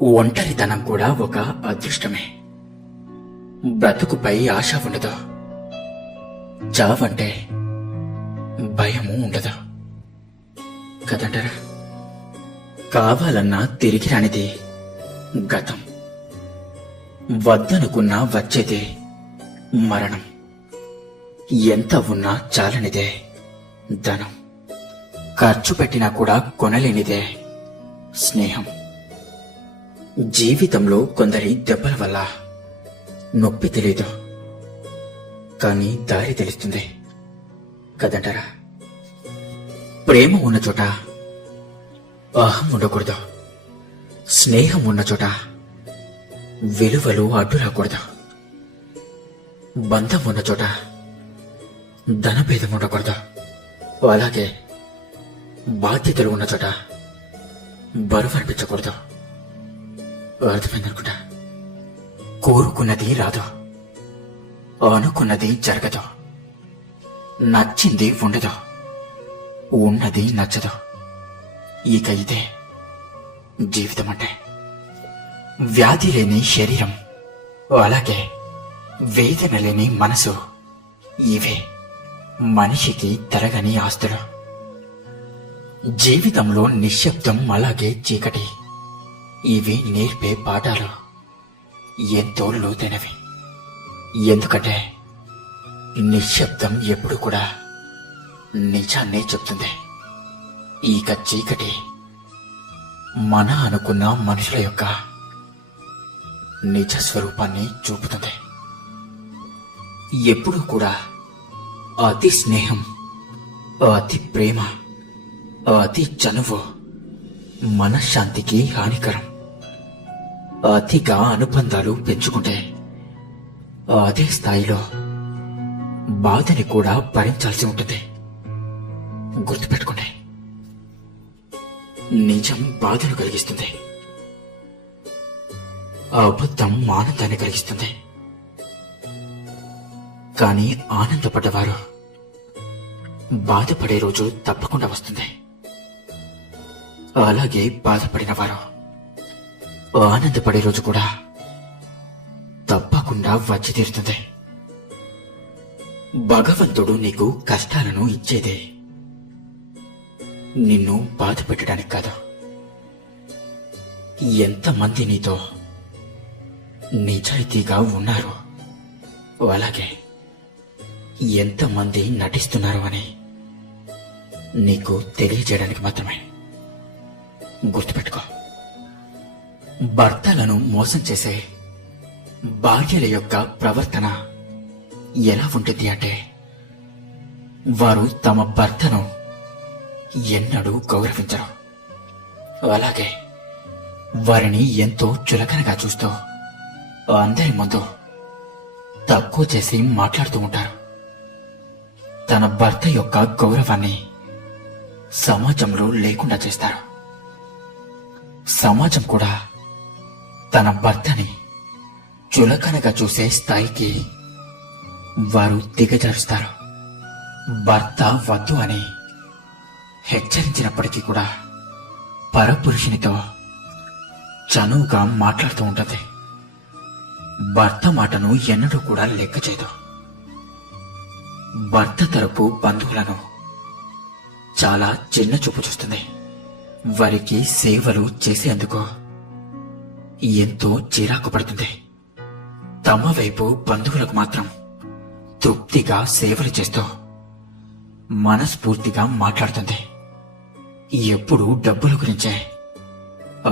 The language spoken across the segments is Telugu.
ఒంటరితనం కూడా ఒక అదృష్టమే. బ్రతుకుపై ఆశ ఉండదు, చావంటే భయము ఉండదు కదంటారా. కావాలన్నా తిరిగి రానిది గతం, వద్దనుకున్నా వచ్చేదే మరణం. ఎంత ఉన్నా చాలనిదే ధనం, ఖర్చు పెట్టినా కూడా కొనలేనిదే స్నేహం. జీవితంలో కొందరి దెబ్బల వల్ల నొప్పి తెలియదు, కానీ దారి తెలుస్తుంది కదంటారా. ప్రేమ ఉన్న చోట అహం ఉండకూడదు, స్నేహం ఉన్న చోట విలువలు అడ్డు రాకూడదు. బంధం ఉన్న చోట ధనభేదం ఉండకూడదు, అలాగే బాధ్యతలు ఉన్న చోట బరువు అనిపించకూడదు. అర్థమైందనుకుంటా. కోరుకున్నది రాదు, అనుకున్నది జరగదు, నచ్చింది ఉండదు, ఉన్నది నచ్చదు. ఇక ఇదే జీవితం అంటే. వ్యాధి లేని శరీరం, అలాగే వేదన లేని మనసు, ఇవే మనిషికి తరగని ఆస్తులు. జీవితంలో నిశ్శబ్దం, అలాగే చీకటి, ఇవి నేర్పే పాఠాలు ఎంతో లోతైనవి. ఎందుకంటే నిశ్శబ్దం ఎప్పుడు కూడా నిజాన్నే చెప్తుంది. ఇక చీకటి మన అనుకున్న మనుషుల యొక్క నిజ స్వరూపాన్ని చూపుతుంది. ఎప్పుడు కూడా అతి స్నేహం, అతి ప్రేమ, అతి చనువు మనశ్శాంతికి హానికరం. అతిగా అనుబంధాలు పెంచుకుంటే అదే స్థాయిలో బాధని కూడా భరించాల్సి ఉంటుంది. గుర్తుపెట్టుకోండి, నిజం బాధను కలిగిస్తుంది, అబద్ధం ఆనందాన్ని కలిగిస్తుంది. కానీ ఆనందపడ్డవారు బాధపడే రోజు తప్పకుండా వస్తుంది. అలాగే బాధపడిన వారు ఆనందపడే రోజు కూడా తప్పకుండా వచ్చి తీరుతుంది. భగవంతుడు నీకు కష్టాలను ఇచ్చేదే నిన్ను బాధ పెట్టడానికి కాదు. ఎంతమంది నీతో నిజాయితీగా ఉన్నారు, అలాగే ఎంతమంది నటిస్తున్నారు అని నీకు తెలియజేయడానికి మాత్రమే. గుర్తుపెట్టుకో, భర్తలను మోసం చేసే భార్యల యొక్క ప్రవర్తన ఎలా ఉంటుంది అంటే, వారు తమ భర్తను ఎన్నడూ గౌరవించరు, అలాగే వారిని ఎంతో చులకనగా చూస్తూ అందరి ముందు తక్కువ చేసి మాట్లాడుతూ ఉంటారు. తన భర్త యొక్క గౌరవాన్ని సమాజంలో లేకుండా చేస్తారు. సమాజం కూడా తన భర్తని చులకనగా చూసే స్థాయికి వారు దిగజారుస్తారు. భర్త వద్దు అని హెచ్చరించినప్పటికీ కూడా పరపురుషునితో చనువుగా మాట్లాడుతూ ఉంటుంది. భర్త మాటను ఎన్నడూ కూడా లెక్క చేయదు. భర్త తరపు బంధువులను చాలా చిన్న చూపు చూస్తుంది. వారికి సేవలు చేసేందుకు ఎంతో చిరాకు పడుతుంది. తమ వైపు బంధువులకు మాత్రం తృప్తిగా సేవలు చేస్తూ మనస్ఫూర్తిగా మాట్లాడుతుంది. ఎప్పుడూ డబ్బుల గురించే,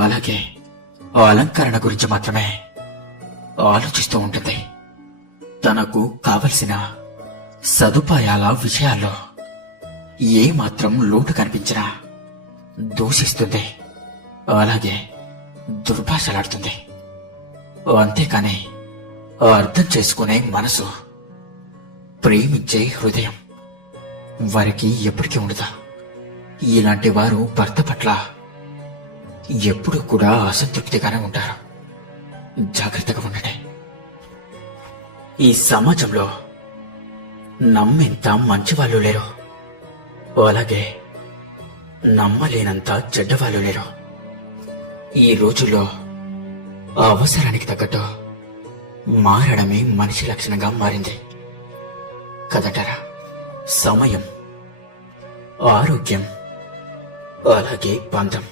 అలాగే అలంకరణ గురించి మాత్రమే ఆలోచిస్తూ ఉంటుంది. తనకు కావలసిన సదుపాయాల విషయాల్లో ఏమాత్రం లోటు కనిపించినా దూషిస్తుంది, అలాగే దుర్భాషలాడుతుంది. అంతేకాని అర్థం చేసుకునే మనసు, ప్రేమించే హృదయం వారికి ఎప్పటికీ ఉండదు. ఇలాంటి వారు భర్త పట్ల ఎప్పుడు కూడా అసంతృప్తిగానే ఉంటారు. జాగ్రత్తగా ఉండండి. ఈ సమాజంలో నమ్మేంత మంచివాళ్ళు లేరు, అలాగే నమ్మలేనంత చెడ్డవాళ్ళు లేరు. ఈ రోజుల్లో ఆ అవసరానికి తగ్గట్టు మారడమే మనిషి లక్షణంగా మారింది కదటరా. సమయం, ఆరోగ్యం, అలాగే బంధం,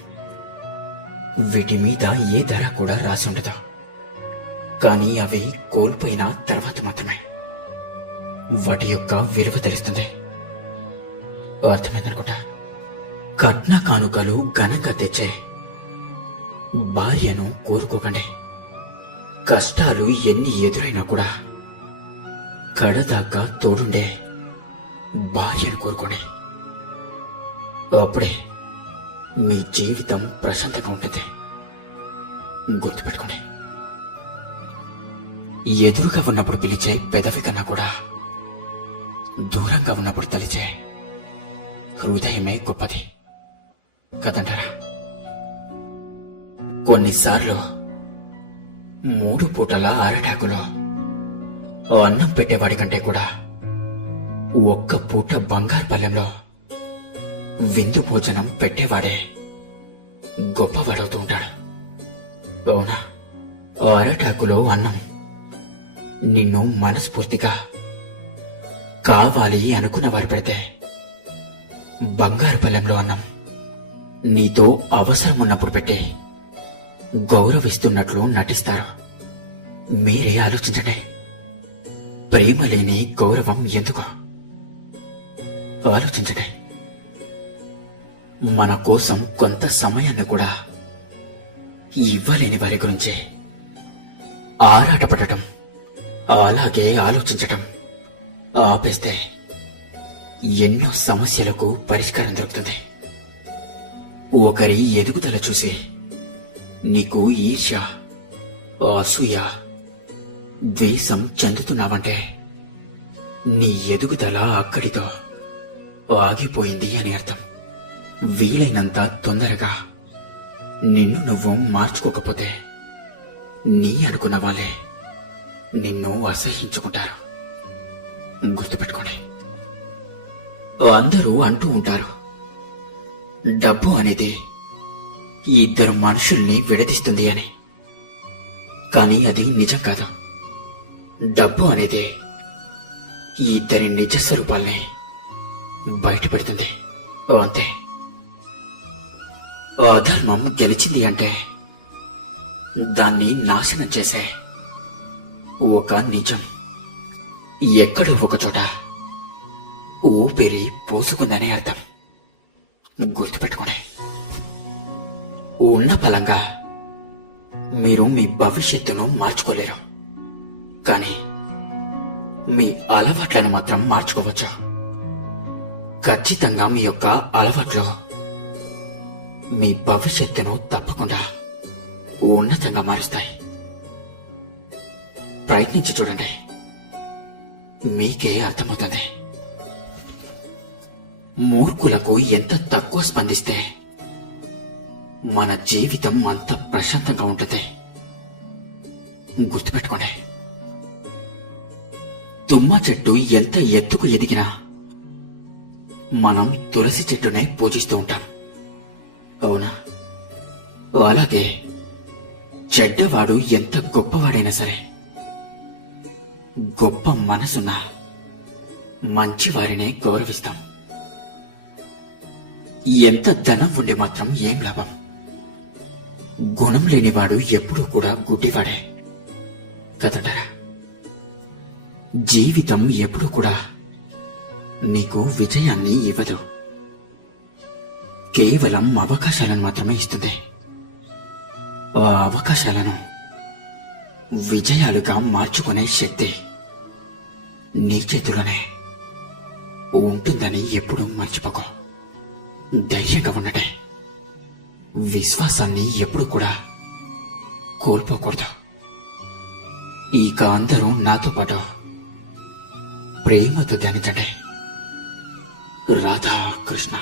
వీటి మీద ఏ ధర కూడా రాసి ఉండదు. కానీ అవి కోల్పోయిన తర్వాత మాత్రమే వాటి యొక్క విలువ తెలుస్తుంది. అర్థమైందనుకుంటా. కట్న కానుకలు ఘనంగా తెచ్చే భార్యను కోరుకోకండి. కష్టాలు ఎన్ని ఎదురైనా కూడా కడదాకా తోడుండే భార్యను కోరుకోండి. అప్పుడే మీ జీవితం ప్రశాంతంగా ఉంటుంది. గుర్తుపెట్టుకోండి, ఎదురుగా ఉన్నప్పుడు పిలిచే పెదవి కన్నా కూడా దూరంగా ఉన్నప్పుడు తలిచే హృదయమే గొప్పది కదంటారా. కొన్నిసార్లు 3 పూటల అరటాకులో అన్నం పెట్టేవాడి కంటే కూడా ఒక్క పూట బంగారు పల్లెంలో విందు భోజనం పెట్టేవాడే గొప్పవాడవుతూ ఉంటాడు. అవునా? అరటాకులో అన్నం నిన్ను మనస్ఫూర్తిగా కావాలి అనుకున్న వారు పెడితే, బంగారు పల్లెంలో అన్నం నీతో అవసరం ఉన్నప్పుడు పెట్టి గౌరవిస్తున్నట్లు నటిస్తారు. మీరే ఆలోచించండి, ప్రేమ లేని గౌరవం ఎందుకు? ఆలోచించండి. మన కోసం కొంత సమయాన్ని కూడా ఇవ్వలేని వారి గురించి ఆరాటపడటం, అలాగే ఆలోచించటం ఆపేస్తే ఎన్నో సమస్యలకు పరిష్కారం దొరుకుతుంది. ఒకరి ఎదుగుదల చూసి నీకు ఈర్ష్య, అసూయ, ద్వేషం చెందుతున్నావంటే నీ ఎదుగుదల అక్కడితో ఆగిపోయింది అని అర్థం. వీలైనంత తొందరగా నిన్ను నువ్వు మార్చుకోకపోతే నీ అనుకున్న వాళ్ళే నిన్ను అసహ్యించుకుంటారు. గుర్తుపెట్టుకోండి. అందరూ అంటూ ఉంటారు, డబ్బు అనేది ఇద్దరు మనుషుల్ని విడదీస్తుంది అని. కానీ అది నిజం కాదు. డబ్బు అనేది ఇద్దరి నిజ స్వరూపాల్ని బయటపెడుతుంది, అంతే. అధర్మం గెలిచింది అంటే దాన్ని నాశనం చేసే ఒక నిజం ఎక్కడో ఒకచోట ఊపిరి పోసుకుందనే అర్థం. గుర్తుపెట్టుకోండి. ఉన్న బలంగా మీరు మీ భవిష్యత్తును మార్చుకోలేరు, కానీ మీ అలవాట్లను మాత్రం మార్చుకోవచ్చు. ఖచ్చితంగా మీ యొక్క అలవాట్లు మీ భవిష్యత్తును తప్పకుండా ఉన్నతంగా మారుస్తాయి. ప్రయత్నించి చూడండి, మీకే అర్థమవుతుంది. మూర్ఖులకు ఎంత తక్కువ స్పందిస్తే మన జీవితం అంత ప్రశాంతంగా ఉంటుంది. గుర్తుపెట్టుకోండి. తుమ్మ చెట్టు ఎంత ఎత్తుకు ఎదిగినా మనం తులసి చెట్టునే పూజిస్తూ ఉంటాం, అవునా? అలాగే చెడ్డవాడు ఎంత గొప్పవాడైనా సరే, గొప్ప మనసున్న మంచివారినే గౌరవిస్తాం. ఎంత ధనం ఉండి మాత్రం ఏం లాభం? గుణం లేనివాడు ఎప్పుడూ కూడా గుడ్డివాడే కదంటారా. జీవితం ఎప్పుడూ కూడా నీకు విజయాన్ని ఇవ్వదు, కేవలం అవకాశాలను మాత్రమే ఇస్తుంది. ఆ అవకాశాలను విజయాలుగా మార్చుకునే శక్తి నీ చేతిలోనే ఉంటుందని ఎప్పుడూ మర్చిపోకు. ధైర్యంగా ఉండటే, విశ్వాసాన్ని ఎప్పుడు కూడా కోల్పోకూడదు. ఇక అందరూ నాతో పాటు ప్రేమతో ధ్యానించండి. రాధా కృష్ణ.